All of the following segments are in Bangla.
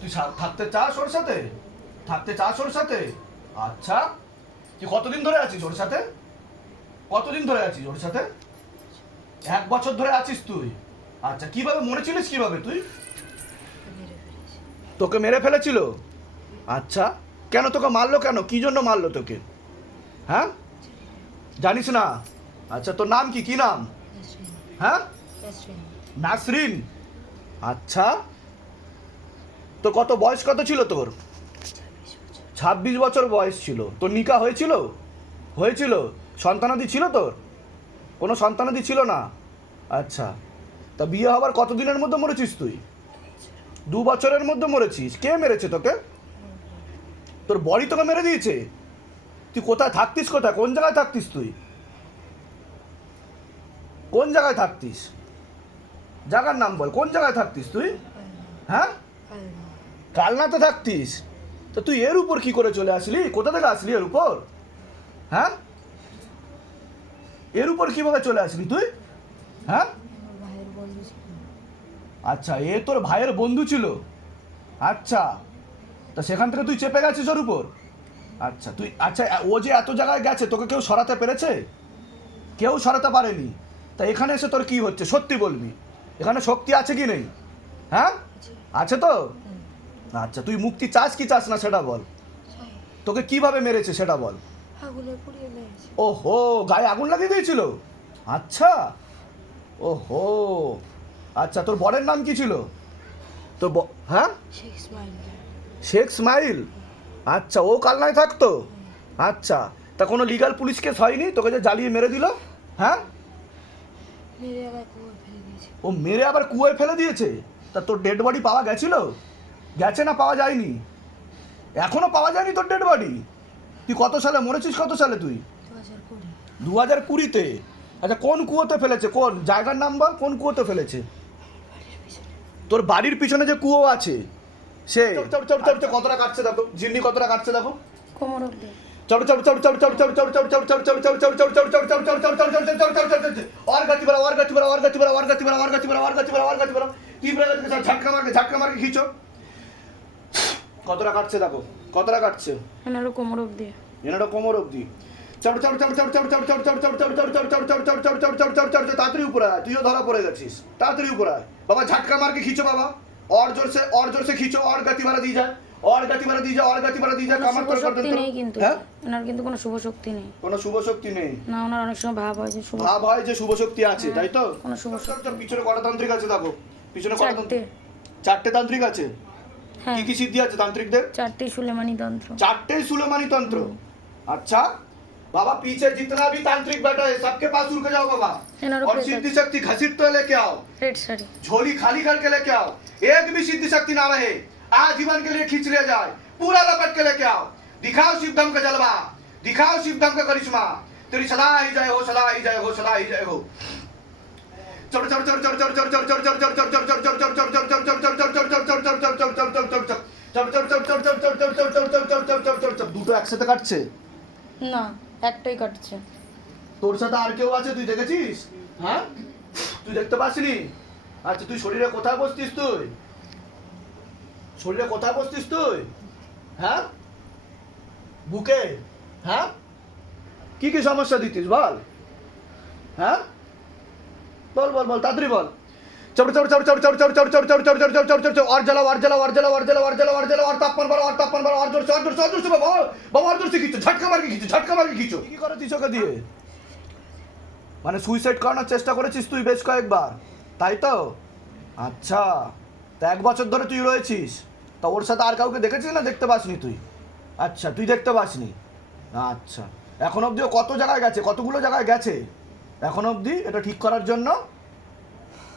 তুই থাকতে চাস ওর সাথে? থাকতে চাস ওর সাথে? আচ্ছা। তুই কতদিন ধরে আছিস ওর সাথে? কতদিন ধরে আছিস ওর সাথে? এক বছর ধরে আছিস তুই। আচ্ছা কীভাবে মরেছিলিস কীভাবে তুই? তোকে মেরে ফেলেছিল? আচ্ছা। কেন তোকে মারলো কেন? কি জন্য মারলো তোকে? হ্যাঁ? জানিস না? আচ্ছা তোর নাম কি? কি নাম? হ্যাঁ? নাসরিন। আচ্ছা। তো কত বয়স, কত ছিল তোর? ছাব্বিশ বছর বয়স ছিল। তোর নিকা হয়েছিল? হয়েছিল। সন্তানাদি ছিল তোর? কোনো সন্তানাদি ছিল না? আচ্ছা। তা বিয়ে হবার কতদিনের মধ্যে মরেছিস তুই? দু বছরের মধ্যে মরেছিস। কে মেরেছে তোকে? তোর বডি তোকে মেরে দিয়েছে? তুই কোথায় থাকতিস, কোথায়? কোন জায়গায় থাকতিস তুই? কোন জায়গায় থাকতিস? জায়গার নাম বল। কোন জায়গায় থাকতিস তুই? হ্যাঁ? কালনাতে থাকতিস? তো তুই এর উপর কি করে চলে আসলি? কোথা থেকে আসলি এর উপর? হ্যাঁ? এর উপর কীভাবে চলে আসলি তুই? হ্যাঁ? আচ্ছা এ তোর ভাইয়ের বন্ধু ছিল। আচ্ছা তা সেখান থেকে তুই চেপে গেছিস ওর উপর? আচ্ছা তুই আচ্ছা ও যে এত জায়গায় গেছে, তোকে কেউ সরাতে পেরেছে? কেউ সরাতে পারেনি। তা এখানে এসে তোর কি হচ্ছে? সত্যি বলবি। এখানে শক্তি আছে কি নেই? হ্যাঁ? আছে তো? আচ্ছা তুই মুক্তি চাস কি চাস না সেটা বল। তোকে কীভাবে মেরেছে সেটা বল। ওহো গায়ে আগুন লাগিয়ে দিয়েছিল? আচ্ছা। ওহো। আচ্ছা তোর বরের নাম কি ছিল? তোর হ্যাঁ? শেখ স্মাইল আচ্ছা ও কালনায় থাকতো? আচ্ছা তা কোনো লিগাল পুলিশ কেস হয়নি? তোকে যে জ্বালিয়ে মেরে দিল? হ্যাঁ? মেরে আবার কুয়োর ফেলে দিয়েছে। ও মেরে আবার কুয়োয় ফেলে দিয়েছে? তা তোর ডেড বডি পাওয়া গেছিল? গেছে না পাওয়া যায়নি এখনো পাওয়া যায়নি তোর ডেড বডি তুই কত সালে মরেছিস কত সালে তুই দু হাজার কুড়ি দু হাজার কুড়িতে আচ্ছা কোন কুয়োতে ফেলেছে কোন জায়গার নাম বল কোন কুয়োতে ফেলেছে বাড়ির পিছনে তোর বাড়ির পিছনে যে কুয়ো আছে সে চপ চপ চপ চপ কতটা কাটছে দেখো জিন্নি কতটা কাটছে দেখো কোমর অব্দি चढ़ चढ़ चढ़ चढ़ चढ़ चढ़ चढ़ चढ़ चढ़ चढ़ चढ़ चढ़ चढ़ चढ़ चढ़ चढ़ चढ़ चढ़ चढ़ चढ़ चढ़ चढ़ चढ़ चढ़ और गति बढ़ाओ और गति बढ़ाओ और गति बढ़ाओ और गति बढ़ाओ और गति बढ़ाओ और गति बढ़ाओ और गति बढ़ाओ तीव्र गति के साथ झटका मार के झटका मार के खींचो কতটা কাটছে দেখো কতটা কাটছে এনারও কোমর অব্দি এনাটা কোমর অবধি চড় চড় চড় চড় চড় চড় চড় চড় চড় চড় চড় চড় চড় চড় চড় চড় চড় চড় চড় চড় তাড়াতাড়ি উপরে আয় তুইও ধরা পড়ে গেছিস তাড়াতাড়ি উপরে আয় বাবা ঝটকা मार के खींचो बाबा और जोर से और जोर से खींचो और गति बढ़ा दी जाए और गति बढ़ा दी जाए और गति बढ़ा दी जाए কোনো कमर শুভ पर कर শক্তি दे নেই কিন্তু হ্যাঁ ওনার কিন্তু কোনো শুভ শক্তি নেই কোনো শুভ শক্তি নেই না ওনার অনেক সময় ভাব হয় যে শুভ ভাব হয় যে শুভ শক্তি আছে তাই তো কোনো শুভ চল, শক্তি চল, পিছনে কটা তান্ত্রিক আছে দেখো পিছনে কটা চারটে তান্ত্রিক চারটে তান্ত্রিক আছে হ্যাঁ কি কি সিদ্ধি আছে তান্ত্রিকদের চারটে সুলেমানি তন্ত্র चारटे सुलेमानी तंत्र अच्छा बाबा पीछे जितना भी तांत्रिक बैठा है सबके पास उड़ के जाओ बाबा इन्होंने और प्रेत सिद्धि शक्ति घसीट तो लेके आओ রেড শাড়ি झोली खाली करके लेके आओ एक भी सिद्धि शक्ति ना रहे आजीवन के लिए खींच लिया जाए पूरा लपट के लेके आओ दिखाओ शिवधम का जलवा दिखाओ शिवधम का करिश्मा तेरी सदा ही जय हो सदा ही जय हो सदा ही जय हो দুটো একসাথে কাটছে? না একটাই কাটছে। তোর সাথে আর কেউ আছে তুই দেখেছিস? হ্যাঁ? তুই দেখতে পাসনি? আচ্ছা তুই শরীরে কোথায় বসতিস তুই? শরীরে কোথায় বসতিস তুই? হ্যাঁ? বুকে? হ্যাঁ? কি কি সমস্যা দিতিস বল? হ্যাঁ? বল বল বল তাড়াতাড়ি বল চড় চড় চড় চড় চড় চড় চড় চড় চড় চড় চড় চড় চড় চড় আর জ্বালাও আর জ্বালাও আর জ্বালাও আর জ্বালাও আর জ্বালাও আর জ্বালাও আর তাপমান বাড়াও আর তাপমান বাড়াও আর জোর আর জোর আর জোর বাবা বাবা আর জোর কিছু ঝটকা মারকে কিছু ঝটকা মারকে কিছু কি করো তুই চোখে দিয়ে মানে সুইসাইড করানোর চেষ্টা করেছিস তুই বেশ কয়েকবার তাই তো আচ্ছা তা এক বছর ধরে তুই রয়েছিস তা ওর সাথে আর কাউকে দেখেছিস না দেখতে পাসনি তুই আচ্ছা তুই দেখতে পাসনি আচ্ছা এখন অবধি কত জায়গায় গেছে কতগুলো জায়গায় গেছে এখন অবধি এটা ঠিক করার জন্য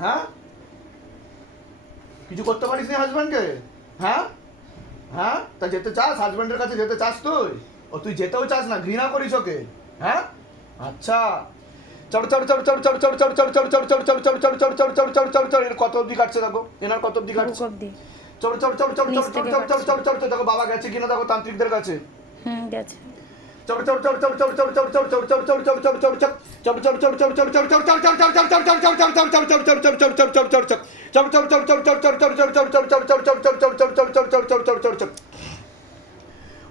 হ্যাঁ কিছু করতে পারিস নি হাজব্যান্ডকে হ্যাঁ হ্যাঁ তা যেতে চাস হাজব্যান্ডের কাছে যেতে চাস তুই ও তুই যেতেও চাস না ঘৃণা করিস ওকে হ্যাঁ আচ্ছা চড় চড় চড় চড় চড় চড় চড় চড় চড় চড় চড় চড় চড় চড় চড় চড় চড় চড় চড় এর কত অবধি কাটছে দেখো এনার কত অবধি কাটছে চড় চড় চড় চড় চড় চড় চড় চড় চড় চড় দেখো বাবা গেছে কিনা দেখো তান্ত্রিকদের কাছে হুম গেছে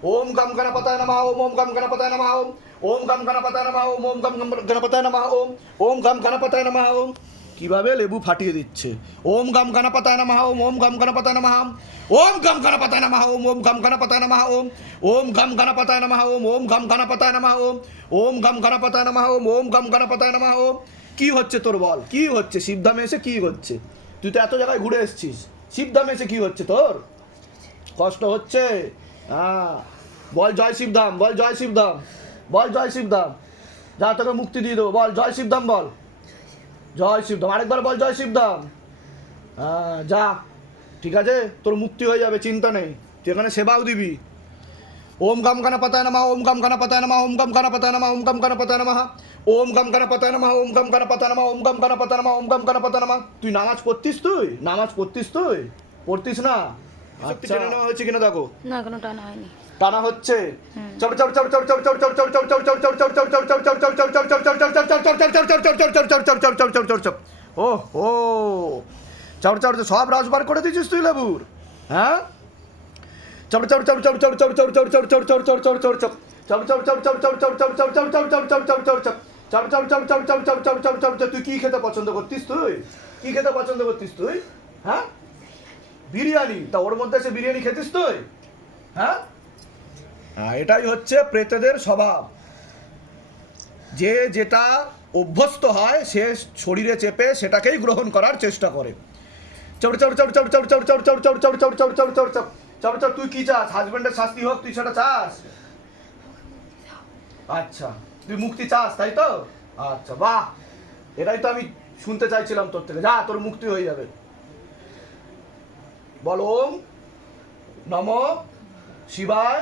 ओम गम गणपताय नमः, ओम ओम गम गणपताय नमः, ओम। ओम गम गणपताय नमः, ओम ओम गम गणपताय नमः, ओम। ओम गम गणपताय नमः, ओम। কীভাবে লেবু ফাটিয়ে দিচ্ছে? ওম গাম গানা পাতায় না মাহা ওম ওম গাম গানা পাতায় না মাহাম ওম গাম গানা পাতায় না মাহা ওম ওম গাম গানা পাতায় না মাহা ওম ওম গাম গানা পাতায় না মাহা ওম ওম গাম গানা পাতায় না মাহা ওম ওম গাম গানা পাতায় না মাহা ওম ওম গাম গানা পাতায় না মাহা ওম। কি হচ্ছে তোর বল? কি হচ্ছে? শিবধামে এসে কি হচ্ছে? তুই তো এত জায়গায় ঘুরে এসছিস। শিবধামে এসে কি হচ্ছে তোর? কষ্ট হচ্ছে? হ্যাঁ। বল জয় শিবধাম, বল জয় শিবধাম, বল জয় শিবধাম। যা তোকে মুক্তি দিয়ে দেবো, বল জয় শিবধাম বল। জয় শিবদম আরেকবার বল জয় শিবদম ধাম যা ঠিক আছে? তোর মুক্তি হয়ে যাবে চিন্তা নেই। তুই এখানে সেবাও দিবি। ওম গাম গানা পাতায় নামা ওম গাম গানা পাতায় নামা ওম গাম গানা পাতায় নামা ওম গাম গানা পাতায় নামা ওম গাম গানা পাতায় নামা ওম গাম গানা পাতায় নামা ওম গাম গানা পাতায় নামা ওম গাম গানা পাতায় নামা। তুই নামাজ পড়তিস তুই? নামাজ পড়তিস তুই? পড়তিস না? আচ্ছা। নেওয়া হয়েছে কিনা দেখো? না কোনো টানা হয়নি। টানা হচ্ছে ও হো সব রাজবার করে দিয়েছিস তুই লেবুর হ্যাঁ তুই কি খেতে পছন্দ করতিস তুই কি খেতে পছন্দ করতিস তুই হ্যাঁ বিরিয়ানি তা ওর মধ্যে সে বিরিয়ানি খেতিস তুই হ্যাঁ এটাই হচ্ছে প্রেতেদের স্বভাব যে যেটা অভ্যস্ত হয় সে শরীরে চেপে সেটাকেই গ্রহণ করার চেষ্টা করে চড় চড় চড় চড় চড় চড় চড় চড় চড় চড় চড় চড় চড় চড় চড় চড় তুই কি চাস হাজব্যান্ডের শাস্তি হোক তুই সেটা চাস আচ্ছা তুই মুক্তি চাস তাই তো আচ্ছা বাহ এটাই তো আমি শুনতে চাইছিলাম তোর থেকে যা তোর মুক্তি হয়ে যাবে বলো নম শিবায়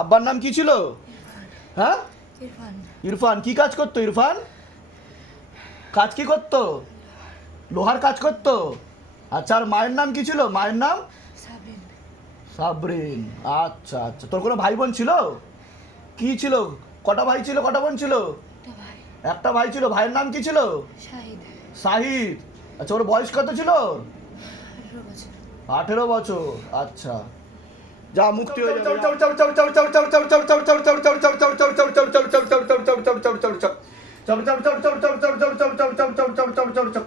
আব্বার নাম কি ছিল? হ্যাঁ? ইরফান। কি কাজ করতো ইরফান? কাজ কি করতো? লোহার কাজ করতো? আচ্ছা আর মায়ের নাম কি ছিল? মায়ের নাম? সাবরিন। আচ্ছা আচ্ছা। তোর কোনো ভাই বোন ছিল? কি ছিল? কটা ভাই ছিল? কটা বোন ছিল? একটা ভাই। ছিল। ভাইয়ের নাম কি ছিল? শাহিদ। আচ্ছা ওর বয়স কত ছিল? আঠেরো বছর। আচ্ছা। যা মুক্তি হয়ে যাবে chop chop chop chop chop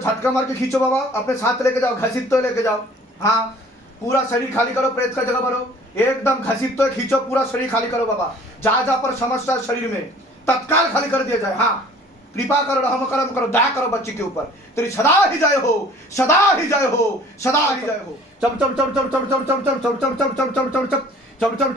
झटका मार के खींचो बाबा अपने साथ लेके जाओ घसीट तो लेके जाओ हाँ पूरा शरीर खाली करो प्रेत का जगह भरो एकदम घसीट तो खींचो पूरा शरीर खाली करो बाबा जा जा पर समस्या शरीर में तत्काल खाली कर दिया जाए हाँ कृपा करो रहम करम करो दया करो बच्चे के ऊपर तेरी सदा ही जय हो सदा ही जय हो सदा ही जय हो चम चम चम चम चम चम चम चम चम चम चम चम चम चम chấm chấm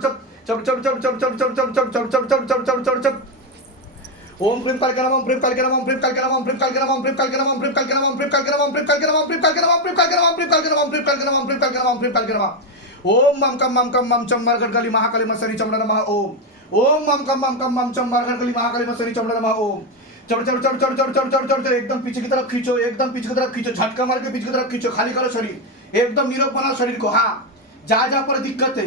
chấm चम चम चम चम चम चम चम चम चम चम चम चम ओम प्रेम काल के नम ओम प्रेम काल के नम ओम प्रेम काल के नम ओम प्रेम काल के नम ओम प्रेम काल के नम ओम प्रेम काल मम कम मम कम मम चम मरगट काली महाकाली मसरी चमड़ा नमः ओम ओम मम कम मम कम मम चम मरगट काली महाकाली मसरी चमड़ा नमः ओम चढ़ चढ़ चढ़ चढ़ चढ़ चढ़ चढ़ चढ़ चढ़ एकदम पीछे की तरफ खींचो एकदम पीछे की तरफ खींचो झटका मार के पीछे की तरफ खींचो खाली करो शरीर एकदम नीरव बनाओ शरीर को हाँ जहाँ जहाँ पर दिक्कत है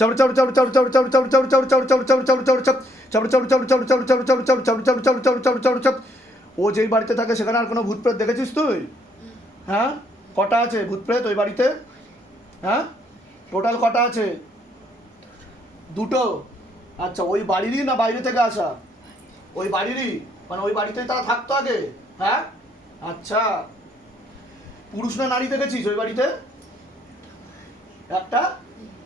চাপড়ে চাপড়ে চাপড়ে চাপড়ে চাপড়ে ও যেই বাড়িতে থাকে সেখানে আর কোনো ভূতপ্রেত দেখেছিস তুই হ্যাঁ কটা আছে ভূতপ্রেত ওই বাড়িতে হ্যাঁ টোটাল কটা আছে দুটো আচ্ছা ওই বাড়িরই না বাইরে থেকে আসা ওই বাড়িরই মানে ওই বাড়িতেই তারা থাকতো আগে হ্যাঁ আচ্ছা পুরুষ না নারী দেখেছিস ওই বাড়িতে একটা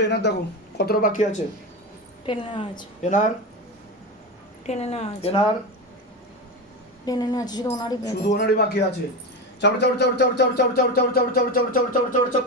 এনার দেখো কতটা বাকি আছে এনার এনার শুধু ওনারই বাকি আছে চড় চড় চড় চড় চড় চড় চড় চড় চড় চড় চড় চড় চড় চড়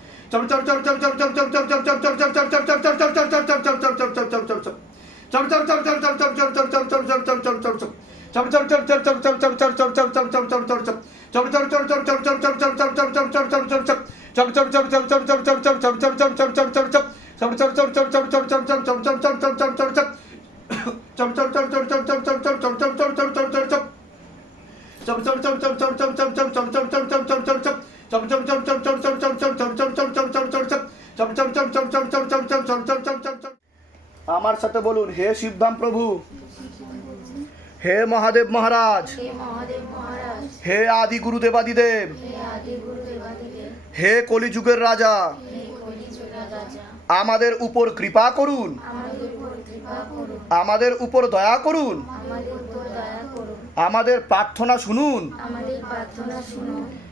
chấm chấm chấm chấm chấm chấm chấm chấm chấm chấm chấm chấm chấm chấm আমার সাথে বলুন হে শিবধাম প্রভু হে মহাদেব মহারাজ হে আদি গুরুদেবাদিদেব হে কলিযুগের রাজা আমাদের উপর কৃপা করুন আমাদের উপর দয়া করুন আমাদের প্রার্থনা শুনুন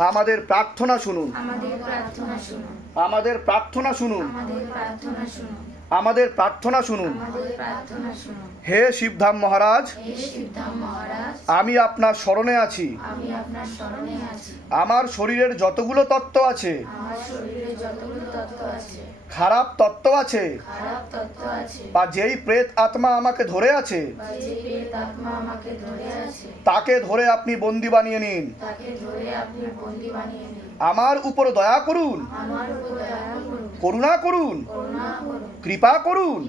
আমাদের প্রার্থনা শুনুন। আমাদের প্রার্থনা শুনুন। আমাদের প্রার্থনা শুনুন। হে শিবধাম মহারাজ আমি আপনার স্মরণে আছি আমার শরীরের যতগুলো তত্ত্ব আছে খারাপ তত্ত্ব আছে। বা যেই প্রেত আত্মা আমাকে ধরে আছে তাকে ধরে আপনি বন্দি বানিয়ে নিন। আমার উপর দয়া করুন। করুণা করুন। কৃপা করুন।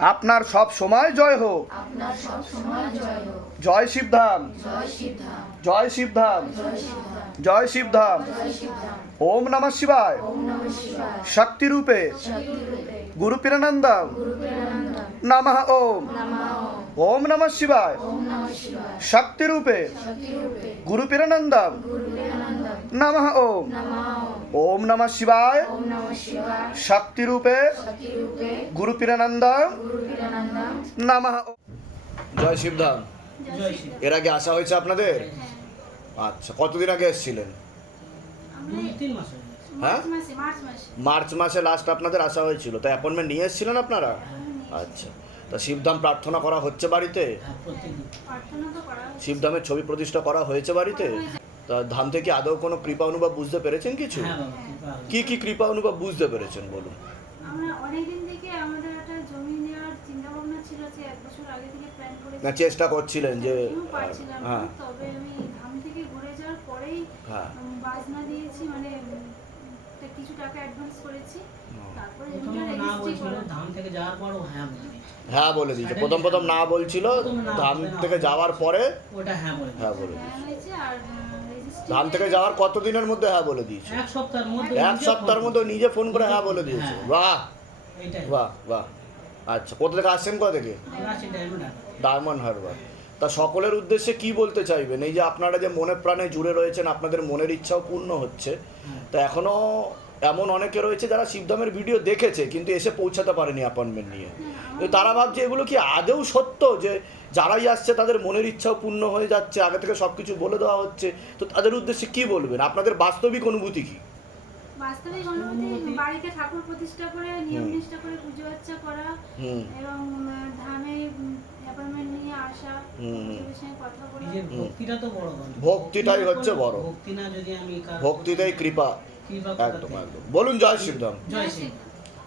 আপনার সব সময় জয় হোক। জয় শিবধাম। জয় শিবধাম। জয় শিবধাম। ওম নম শিবায়। শক্তি রূপে গুরু পিরানন্দম নম ওম। ওম। নম শিবায়। শক্তি রূপে গুরু পিরানন্দম নমঃ ওম। ওম নমঃ শিবায়। ওম নমঃ শিবায়। শক্তি রূপে গুরু প্রেরণানন্দম নমঃ জয় শিবধাম এর আগে আসা হয়েছে আপনাদের? আচ্ছা কতদিন আগে এসেছিলেন? হয়ে হ্যাঁ? মার্চ মাসে লাস্ট আপনাদের আসা হয়েছিল। তো অ্যাপয়েন্টমেন্ট নিয়ে এসেছিলেন আপনারা? আচ্ছা। তা শিবধাম প্রার্থনা করা হচ্ছে বাড়িতে? হ্যাঁ প্রত্যেকদিন। প্রার্থনা তো করা হচ্ছে। শিবধামের ছবি প্রতিষ্ঠা করা হয়েছে বাড়িতে? তা ধাম থেকে আদৌ কোনো কৃপা অনুভব বুঝতে পেরেছেন কিছু? কি কি কৃপা অনুভব বুঝতে পেরেছেন বলুন? না চেষ্টা করছিলেন যে হ্যাঁ। হ্যাঁ।, হ্যাঁ। বলে দিয়েছে। প্রথম প্রথম না বলছিল ধাম থেকে যাওয়ার পরে হ্যাঁ বলে দিয়েছে। আর ধাম থেকে যাওয়ার কতদিনের মধ্যে হ্যাঁ বলে দিয়েছে? এক সপ্তাহের মধ্যে এক নিজে সপ্তাহের ফোন মধ্যে নিজে ফোন করে হ্যাঁ বলে দিয়েছে। হ্যাঁ। বাহ! করে। বাহ বাহ। আচ্ছা কোথা থেকে আসছেন কোথা থেকে? ডায়মন্ড হারবার। তা সকলের উদ্দেশ্যে কি বলতে চাইবেন? এই যে আপনারা যে মনে প্রাণে জুড়ে রয়েছেন আপনাদের মনের ইচ্ছাও পূর্ণ হচ্ছে। হ্যাঁ। তা এখনও এমন অনেকে রয়েছে যারা শিবধামের ভিডিও দেখেছে কিন্তু এসে পৌঁছাতে পারেনি অ্যাপয়েন্টমেন্ট নিয়ে। তারা ভাবছে এগুলো কি আদৌ সত্য যে যারাই আসছে তাদের মনের ইচ্ছাও পূর্ণ হয়ে যাচ্ছে আগে থেকে সব কিছু বলে দেওয়া হচ্ছে। তো তাদের উদ্দেশ্যে কি বলবেন? আপনাদের বাস্তবিক অনুভূতি কি? বাস্তবিক অনুভূতি বাড়িতে ঠাকুর প্রতিষ্ঠা করে নিয়ম হুম। নিষ্ঠা করে পুজো আর্চা করা হুম। এবং ধামে অ্যাপয়েন্টমেন্ট নিয়ে আসা কথা বলা। ভক্তিটা তো বড় ভক্তিটাই হচ্ছে বড়। ভক্তি না যদি আমি কারও ভক্তিতেই কৃপা। একদম একদম। বলুন জয় শিবধাম জয় শ্রী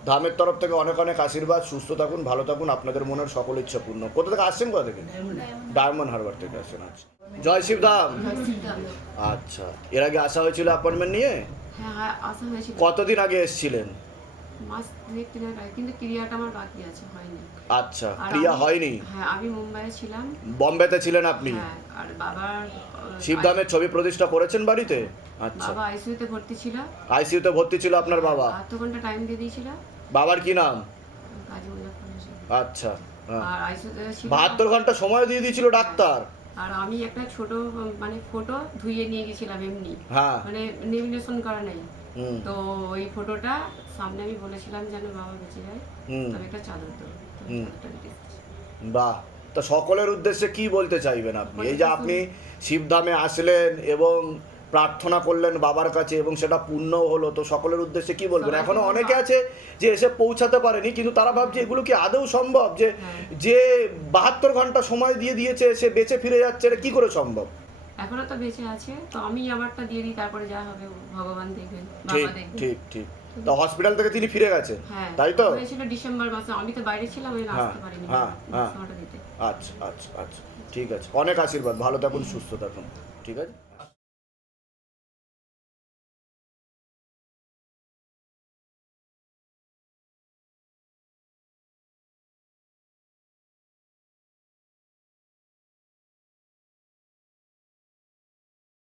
ধামের তরফ থেকে অনেক অনেক আশীর্বাদ। সুস্থ থাকুন ভালো থাকুন আপনাদের মনের সকল ইচ্ছা পূর্ণ। কোথা থেকে আসছেন কোথা থেকে? ডায়মন্ড। হারবার থেকে আসছেন আচ্ছা। জয় শিবধাম আচ্ছা এর আগে আসা হয়েছিল অ্যাপয়েন্টমেন্ট নিয়ে? হ্যাঁ কতদিন আগে এসেছিলেন? মাস আগে কিন্তু ক্রিয়াটা আমার বাকি আছে হয়নি। আচ্ছা ক্রিয়া হয়নি? হ্যাঁ আমি মুম্বাইয়ে ছিলাম। বম্বেতে ছিলেন আপনি? হ্যাঁ আর বাবার শিবধামের ছবি প্রতিষ্ঠা করেছেন বাড়িতে? আচ্ছা। বাবা আইসিইউতে ভর্তি ছিল। আইসিইউতে ভর্তি ছিল আপনার বাবা? আধ ঘণ্টা টাইম দিয়ে দিয়েছিল। বাবার কি নাম। আচ্ছা হ্যাঁ। আর আইসিইউতে ছিল বাহাত্তর ঘণ্টা সময় দিয়ে দিয়েছিল ডাক্তার? আর আমি একটা ছোট মানে ফটো ধুইয়ে নিয়ে গেছিলাম এমনি। হ্যাঁ। মানে নেভিগেশন করা নেই। তো ওই ফটোটা সামনে আমি বলেছিলাম যেন বাবা বেঁচে যায়। তবে একটা চাদর দেবো তো। বাহ! তা সকলের উদ্দেশ্যে কি বলতে চাইবেন আপনি? এই যে আপনি শিবধামে আসলেন এবং প্রার্থনা করলেন বাবার কাছে এবং সেটা পূর্ণ হলো তো সকলের উদ্দেশ্যে কি বলবেন? এখনও অনেকে আছে যে এসে পৌঁছাতে পারেনি কিন্তু তারা ভাবছে এগুলো কি আদৌ সম্ভব? যে হ্যাঁ। যে বাহাত্তর ঘণ্টা সময় দিয়ে দিয়েছে সে বেঁচে ফিরে যাচ্ছে এটা কি করে সম্ভব? এখনও তো বেঁচে আছে তো আমি আমারটা দিয়ে দিই তারপরে যা হবে ভগবান দেখবেন ঠিক বাবা দেখবেন। ঠিক ঠিক। তো হসপিটাল থেকে তিনি ফিরে গেছে? হ্যাঁ তাই তো? হয়েছিল ডিসেম্বর মাসে আমি তো বাইরে ছিলাম আমি হ্যাঁ, আসতে পারিনি। হ্যাঁ, হ্যাঁ। আচ্ছা আচ্ছা আচ্ছা। ঠিক আছে অনেক আশীর্বাদ ভালো থাকুন সুস্থ থাকুন। ঠিক আছে?